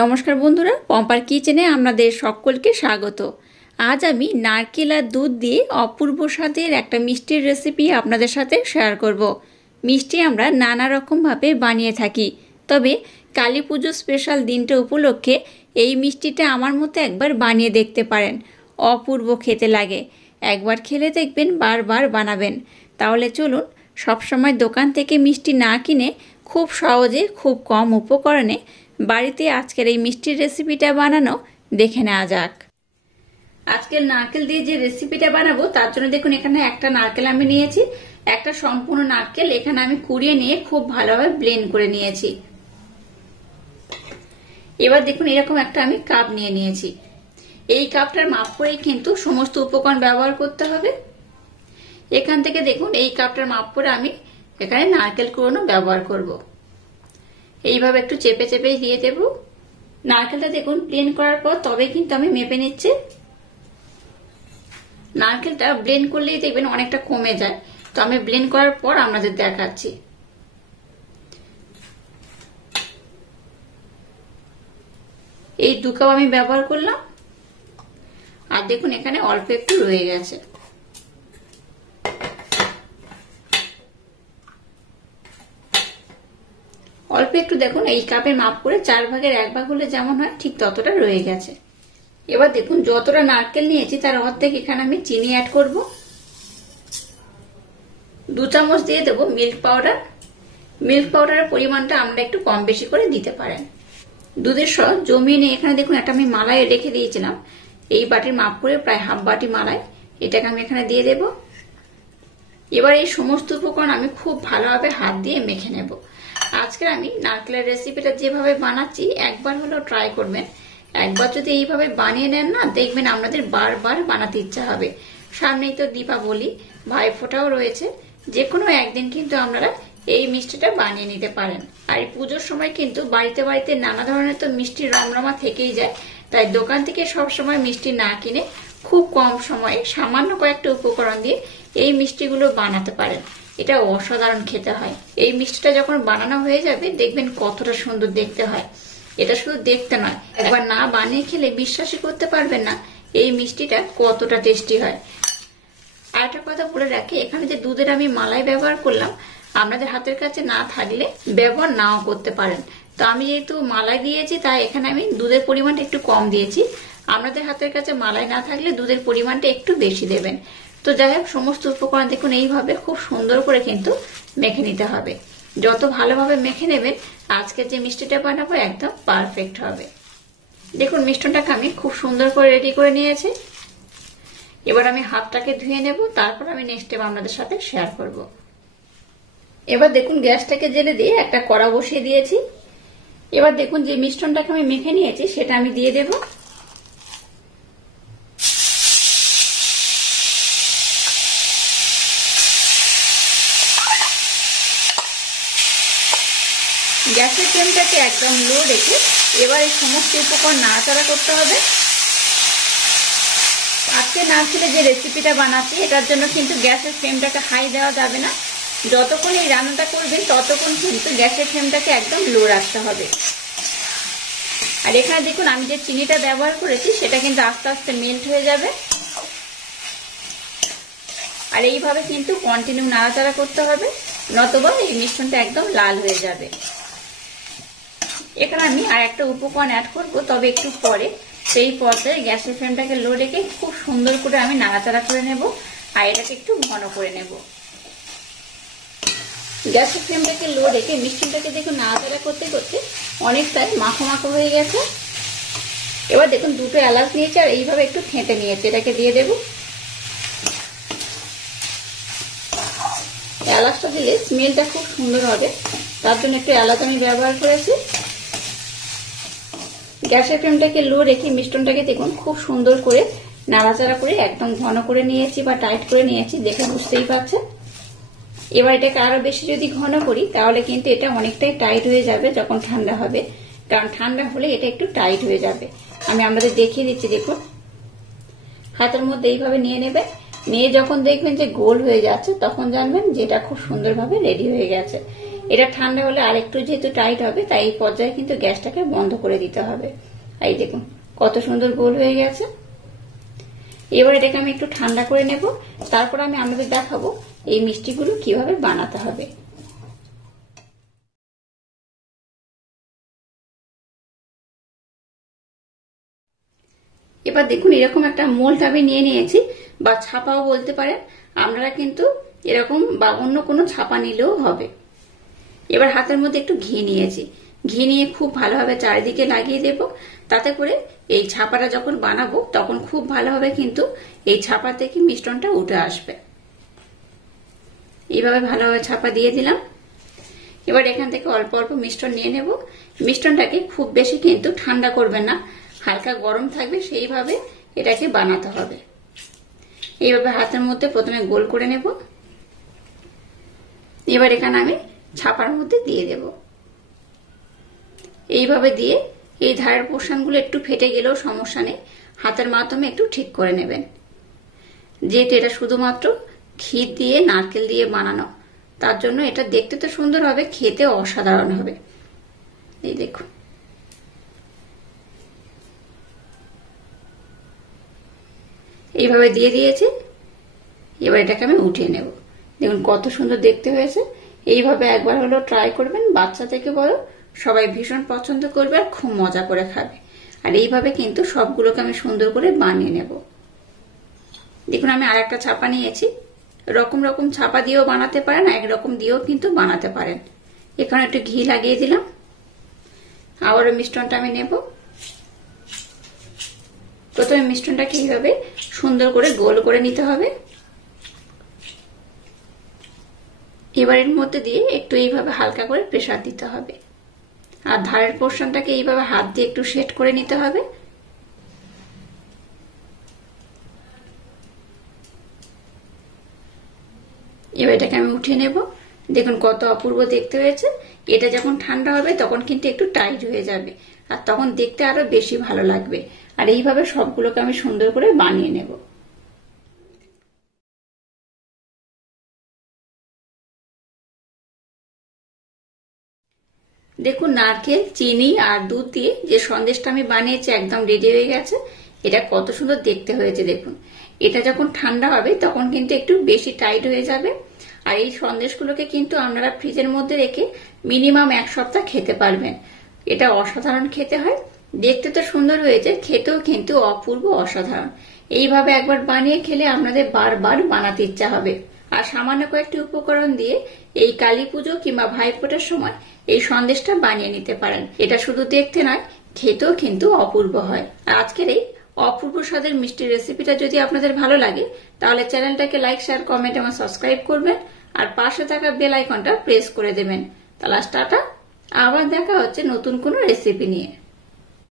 নমস্কার বন্ধুরা, পম্পার কিচেনে আপনাদের সকলকে স্বাগত। আজ আমি নারকেল আর দুধ দিয়ে অপূর্ব স্বাদের একটা মিষ্টির রেসিপি আপনাদের সাথে শেয়ার করব। মিষ্টি আমরা নানা রকমভাবে বানিয়ে থাকি, তবে কালী পুজো স্পেশাল দিনটা উপলক্ষে এই মিষ্টিটা আমার মতো একবার বানিয়ে দেখতে পারেন। অপূর্ব খেতে লাগে, একবার খেলে দেখবেন বারবার বানাবেন। তাহলে চলুন, সবসময় দোকান থেকে মিষ্টি না কিনে খুব সহজে খুব কম উপকরণে বাড়িতে আজকের এই মিষ্টির রেসিপিটা বানানো দেখে নেওয়া যাক। আজকের নারকেল দিয়ে যে রেসিপিটা বানাবো তার জন্য দেখুন এখানে একটা নারকেল আমি নিয়েছি। একটা সম্পূর্ণ নারকেল এখানে আমি কুড়িয়ে নিয়ে খুব ভালোভাবে ব্লেন্ড করে নিয়েছি। এবার দেখুন এরকম একটা আমি কাপ নিয়ে নিয়েছি। এই কাপটার মাপ করেই কিন্তু সমস্ত উপকরণ ব্যবহার করতে হবে। এখান থেকে দেখুন এই কাপটার মাপ করে আমি এখানে নারকেল কুড়ানো ব্যবহার করব। এইভাবে একটু চেপে চেপে দিয়ে দেব। নারকেলটা দেখুন ব্লেন্ড করার পর তবে কিন্তু আমি মেপে নিচ্ছি। নারকেলটা ব্লেন্ড করলেই দেখবেন অনেকটা কমে যায়, তো আমি ব্লেন্ড করার পর আপনাদের দেখাচ্ছি। এই 2 কাপ আমি ব্যবহার করলাম, আর দেখুন এখানে অল্প একটু রয়ে গেছে। অল্প একটু দেখুন এই কাপের মাপ করে 4 ভাগের 1 ভাগ হলে যেমন হয় ঠিক ততটা রয়ে গেছে। এবার দেখুন যতটা নারকেল নিয়েছি তার অর্ধেক এখানে আমি চিনি অ্যাড করব। 2 চামচ দিয়ে দেব মিল্ক পাউডার। মিল্ক পাউডারের পরিমাণটা আমরা একটু কম বেশি করে দিতে পারেন। দুধের সঙ্গে জমিয়ে নিয়ে এখানে দেখুন একটা আমি মালাই রেখে দিয়েছিলাম, এই বাটির মাপ করে প্রায় হাফ বাটি মালাই, এটাকে আমি এখানে দিয়ে দেব। এবার এই সমস্ত উপকরণ আমি খুব ভালোভাবে হাত দিয়ে মেখে নেব। আজকে আমি নারকেলের রেসিপিটা যেভাবে বানাচ্ছি একবার হলেও ট্রাই করবেন। একবার যদি এইভাবে বানিয়ে নেন না, দেখবেন আপনাদের বারবার বানাতে ইচ্ছা হবে। সামনেই তো দীপাবলি, ভাইফোঁটাও রয়েছে, যে কোনো একদিন কিন্তু আপনারা এই মিষ্টিটা বানিয়ে নিতে পারেন। আর এই পুজোর সময় কিন্তু বাড়িতে বাড়িতে নানা ধরনের তো মিষ্টির রমরমা থেকেই যায়, তাই দোকান থেকে সব সময় মিষ্টি না কিনে খুব কম সময়ে সামান্য কয়েকটা উপকরণ দিয়ে এই মিষ্টিগুলো বানাতে পারেন। এটা অসাধারণ খেতে হয়। এই মিষ্টিটা যখন বানানো হয়ে যাবে দেখবেন কতটা সুন্দর দেখতে হয়। এটা শুধু দেখতে নয়, একবার না বানিয়ে খেলে বিশ্বাসই করতে পারবেন না এই মিষ্টিটা কতটা টেস্টি হয়। আর একটা কথা বলে রাখি, এখানে যে দুধের আমি মালাই ব্যবহার করলাম, আপনাদের হাতের কাছে না থাকলে ব্যবহার নাও করতে পারেন। তো আমি যেহেতু মালাই দিয়েছি তাই এখানে আমি দুধের পরিমাণটা একটু কম দিয়েছি। আপনাদের হাতের কাছে মালাই না থাকলে দুধের পরিমাণটা একটু বেশি দেবেন। তো যাই হোক, সমস্ত উপকরণ দেখুন এইভাবে খুব সুন্দর করে কিন্তু মেখে নিতে হবে। যত ভালোভাবে মেখে নেবেন আজকের যে মিষ্টিটা বানাবো একদম পারফেক্ট হবে। দেখুন মিষ্টনটাকে আমি খুব সুন্দর করে রেডি করে নিয়েছি। এবার আমি হাতটাকে ধুয়ে নেব, তারপর আমি নেক্সট স্টেপ আপনাদের সাথে শেয়ার করব। এবার দেখুন গ্যাসটাকে জেলে দিয়ে একটা কড়া বসিয়ে দিয়েছি। এবার দেখুন যে মিষ্টনটাকে আমি মেখে নিয়েছি সেটা আমি দিয়ে দেব। গ্যাসের ফ্লেমটাকে একদম লো রেখে এবার এই সমস্ত উপকরণ নাড়াচাড়া করতে হবে। আজকে নারকেলের যে রেসিপিটা বানাচ্ছি এটার জন্য কিন্তু গ্যাসের ফ্লেমটাকে হাই দেওয়া যাবে না। যতক্ষণ এই রান্নাটা করবেন ততক্ষণ কিন্তু গ্যাসের ফ্লেমটাকে একদম লো রাখতে হবে। আর এখানে দেখুন আমি যে চিনিটা ব্যবহার করেছি সেটা কিন্তু আস্তে আস্তে মেল্ট হয়ে যাবে। আর এইভাবে কিন্তু কন্টিনিউ নাড়াচাড়া করতে হবে, নতুবা এই মিশ্রণটা একদম লাল হয়ে যাবে। এখানে আমি আর একটা উপকরণ অ্যাড করবো, তবে একটু পরে। সেই পর্যায়ে গ্যাসের ফ্লেমটাকে লো রেখে খুব সুন্দর করে আমি নাড়াচাড়া করে নেব, আর এটাকে একটু ঘন করে নেব। গ্যাসের ফ্লেমটাকে লো রেখে মিষ্টিটাকে দেখুন নাড়াচাড়া করতে করতে অনেকটাই মাখো মাখো হয়ে গেছে। এবার দেখুন 2টো এলাচ নিয়েছি আর এইভাবে একটু থেঁতে নিয়েছি, এটাকে দিয়ে দেব। এলাচটা দিলে স্মেলটা খুব সুন্দর হবে, তার জন্য একটু এলাচ আমি ব্যবহার করেছি। গ্যাসের ফ্লেমটাকে লো রেখে মিষ্টনটাকে দেখুন খুব সুন্দর করে নাড়াচাড়া করে একদম ঘন করে নিয়েছি বা টাইট করে নিয়েছি, দেখে বুঝতেই পারছেন। এবার এটাকে আরো বেশি যদি ঘন করি তাহলে কিন্তু এটা অনেকটাই টাইট হয়ে যাবে যখন ঠান্ডা হবে, কারণ ঠান্ডা হলে এটা একটু টাইট হয়ে যাবে। আমি আপনাদের দেখিয়ে দিচ্ছি। দেখুন হাতের মধ্যে এইভাবে নিয়ে নেবে, নিয়ে যখন দেখবেন যে গোল হয়ে যাচ্ছে তখন জানবেন যে এটা খুব সুন্দরভাবে রেডি হয়ে গেছে। এটা ঠান্ডা হলে আরেকটু যেহেতু টাইট হবে, তাই এই পর্যায়ে কিন্তু গ্যাসটাকে বন্ধ করে দিতে হবে। এই দেখুন কত সুন্দর গোল হয়ে গেছে। এবার এটাকে আমি একটু ঠান্ডা করে নেব, তারপর আমি আপনাদের দেখাবো এই মিষ্টিগুলো কিভাবে বানাতে হবে। এবার দেখুন এরকম একটা মোল্ড আমি নিয়ে নিয়েছি, বা ছাপাও বলতে পারেন আপনারা, কিন্তু এরকম বা অন্য কোনো ছাপা নিলেও হবে। এবার হাতের মধ্যে একটু ঘি নিয়েছি, ঘি নিয়ে খুব ভালোভাবে চারিদিকে লাগিয়ে দেব, তাতে করে এই ছাপাটা যখন বানাবো তখন খুব ভালোভাবে কিন্তু এই ছাপা থেকে মিশ্রণটা উঠে আসবে। এইভাবে ভালোভাবে ছাপা দিয়ে দিলাম। এবার এখান থেকে অল্প অল্প মিশ্রণ নিয়ে নেব। মিশ্রণটাকে খুব বেশি কিন্তু ঠান্ডা করবেন না, হালকা গরম থাকবে সেইভাবে এটাকে বানাতে হবে। এইভাবে হাতের মধ্যে প্রথমে গোল করে নেব। এবার এখানে আমি ছাপার মধ্যে দিয়ে দেব। এইভাবে দিয়ে এই ধারের পোর্শনগুলো একটু ফেটে গেলেও সমস্যা নেই, হাতের মাধ্যমে একটু ঠিক করে নেবেন। যেহেতু এটা শুধুমাত্র ঘি দিয়ে নারকেল দিয়ে বানানো, তার জন্য এটা দেখতে তো সুন্দর হবে, খেতে অসাধারণ হবে। এই দেখুন এইভাবে দিয়ে দিয়েছি। এবার এটাকে আমি উঠিয়ে নেব। দেখুন কত সুন্দর দেখতে হয়েছে। এইভাবে একবার হলো ট্রাই করবেন, বাচ্চা থেকে বড় সবাই ভীষণ পছন্দ করবে আর খুব মজা করে খাবে। আর এইভাবে কিন্তু সবগুলোকে আমি সুন্দর করে বানিয়ে নেব। দেখুন আমি আর একটা ছাপা নিয়েছি, রকম রকম ছাপা দিয়েও বানাতে পারেন, একরকম দিয়েও কিন্তু বানাতে পারেন। এখানে একটু ঘি লাগিয়ে দিলাম। আবারও মিশ্রণটা আমি নেব। প্রথমে মিশ্রণটাকে এইভাবে সুন্দর করে গোল করে নিতে হবে। এবার এর মধ্যে দিয়ে একটু এইভাবে হালকা করে প্রেসার দিতে হবে, আর ধারের পোর্শনটাকে এইভাবে হাত দিয়ে একটু সেট করে নিতে হবে। এবার এটাকে আমি উঠিয়ে নেব। দেখুন কত অপূর্ব দেখতে হয়েছে। এটা যখন ঠান্ডা হবে তখন কিন্তু একটু টাইট হয়ে যাবে, আর তখন দেখতে আরো বেশি ভালো লাগবে। আর এইভাবে সবগুলোকে আমি সুন্দর করে বানিয়ে নেব। দেখুন নারকেল, চিনি আর দুধ দিয়ে যে সন্দেশটা আমি বানিয়েছি একদম রেডি হয়ে গেছে। এটা কত সুন্দর দেখতে হয়েছে দেখুন। এটা যখন ঠান্ডা হবে তখন কিন্তু একটু বেশি টাইট হয়ে যাবে। আর এই সন্দেশগুলোকে কিন্তু আপনারা ফ্রিজের মধ্যে রেখে মিনিমাম 1 সপ্তাহ খেতে পারবেন। এটা অসাধারণ খেতে হয়, দেখতে তো সুন্দর হয়েছে, খেতেও কিন্তু অপূর্ব অসাধারণ। এইভাবে একবার বানিয়ে খেলে আপনাদের বারবার বানাতে ইচ্ছা হবে। আর সামান্য কয়েকটি উপকরণ দিয়ে এই কালী পুজো কিংবা ভাইফোঁটার সময় এই সন্দেশটা বানিয়ে নিতে পারেন। এটা শুধু দেখতে নয়, খেতেও কিন্তু অপূর্ব হয়। আর আজকের এই অপূর্ব স্বাদের মিষ্টির রেসিপিটা যদি আপনাদের ভালো লাগে, তাহলে চ্যানেলটাকে লাইক, শেয়ার, কমেন্ট এবং সাবস্ক্রাইব করবেন, আর পাশে থাকা বেল আইকনটা প্রেস করে দেবেন। তাহলে টাটা, আবার দেখা হচ্ছে নতুন কোনো রেসিপি নিয়ে।